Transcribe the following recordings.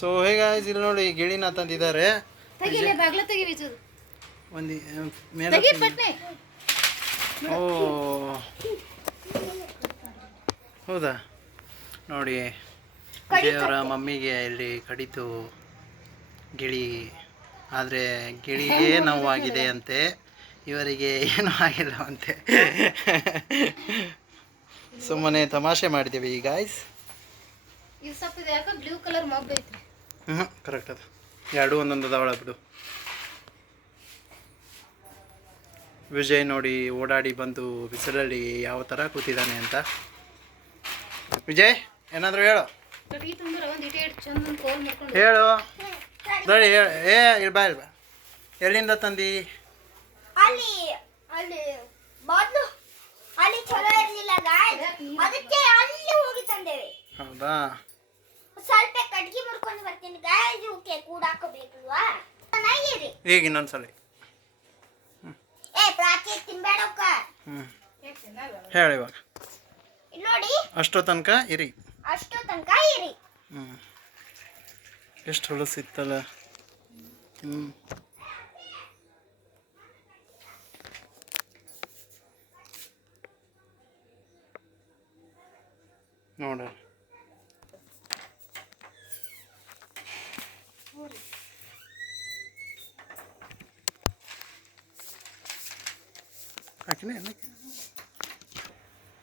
So ಹೇಗೆ ಇಲ್ಲಿ ನೋಡಿ ಗಿಳಿನ ತಂದಿದ್ದಾರೆ. ಒಂದು ಮೇಲೆ ಓ ಹೌದಾ ನೋಡಿ, ವಿಜಯವರ ಮಮ್ಮಿಗೆ ಇಲ್ಲಿ ಕಡಿತು ಗಿಳಿ. ಆದರೆ ಗಿಳಿಗೆ ನೋವಾಗಿದೆ ಅಂತೆ, ಇವರಿಗೆ ಏನೂ ಆಗಿಲ್ಲವಂತೆ. ಸುಮ್ಮನೆ ತಮಾಷೆ ಮಾಡಿದ್ದೀವಿ ಈ ಗಾಯ್ಸ್. ಕರೆಕ್ಟ್ ಅದು, ಎರಡು ಒಂದೊಂದು ಅದಾವಳ ಬಿಡು. ವಿಜಯ್ ನೋಡಿ ಓಡಾಡಿ ಬಂದು ಬಿಸಿಲಲ್ಲಿ ಯಾವ ಥರ ಕೂತಿದ್ದಾನೆ ಅಂತ. ವಿಜಯ್ ಏನಾದರೂ ಹೇಳು ಹೇಳು ನೋಡಿ ಹೇಳು. ಇಲ್ಬಾ ಇಲ್ಬಾ, ಎಲ್ಲಿಂದ ತಂದಿ? ಅಲ್ಲಿ ಅಲ್ಲಿ ಮೊದಲು ಅಲ್ಲಿ ಚಲೋ ಇರಲಿಲ್ಲ ಅದಕ್ಕೆ ಅಲ್ಲಿ ಹೋಗಿ ತಂದೇವೆ. ಹೌದಾ, ಸ್ವಲ್ಪ ಕಡ್ಗಿ ಮುರ್ಕೊಂಡು ಬರ್ತೀನಿ ಗಾಯ್ಸ್. ಓಕೆ ಕೂಡ ಹಾಕಬೇಕಲ್ವಾ? ಈಗ ಇನ್ನೊಂದ್ಸಲ ಪ್ರಾಚಿ ತಿನ್ಬೇಡಕ್ಕ. ಹೇಳಿ ಇವಾಗ. ನೋಡಿ ಅಷ್ಟೋ ತನಕ ಇರಿ. ಎಷ್ಟು ಹೊಲಸಿತ್ತಲ್ಲ. ನೋಡ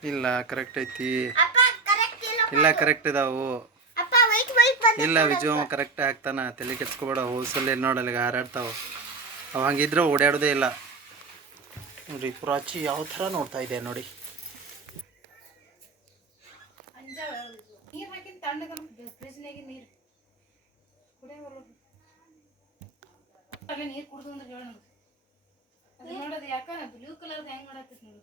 ಇಲ್ಲ ಕರೆಕ್ಟ್ ಐತಿ. ಇಲ್ಲ ಕರೆಕ್ಟ್ ಇದಾವು. ಇಲ್ಲ ವಿಜು ಕರೆಕ್ಟ್ ಆಗ್ತಾನ, ತಲೆ ಕೆಡ್ಸ್ಕೊಬೇಡ. ಹೋಸಲ್ಲಿ ನೋಡಲ್ಲ ಹಾರಾಡ್ತಾವ, ಅವ ಹಂಗಿದ್ರೆ ಓಡಾಡೋದೇ ಇಲ್ಲ. ನೋಡಿ ಪ್ರಾಚಿ ಯಾವ ಥರ ನೋಡ್ತಾ ಇದೆ ನೋಡಿ. ನೀರು ಕುಡ್ದು ಅಂದ್ರೆ ಹೇಳ ನೋಡೋದು ಯಾಕ ಬ್ಲೂ ಕಲರ್ ಹೆಂಗ್ ಮಾಡತ್ತೈತಿ ನೋಡು.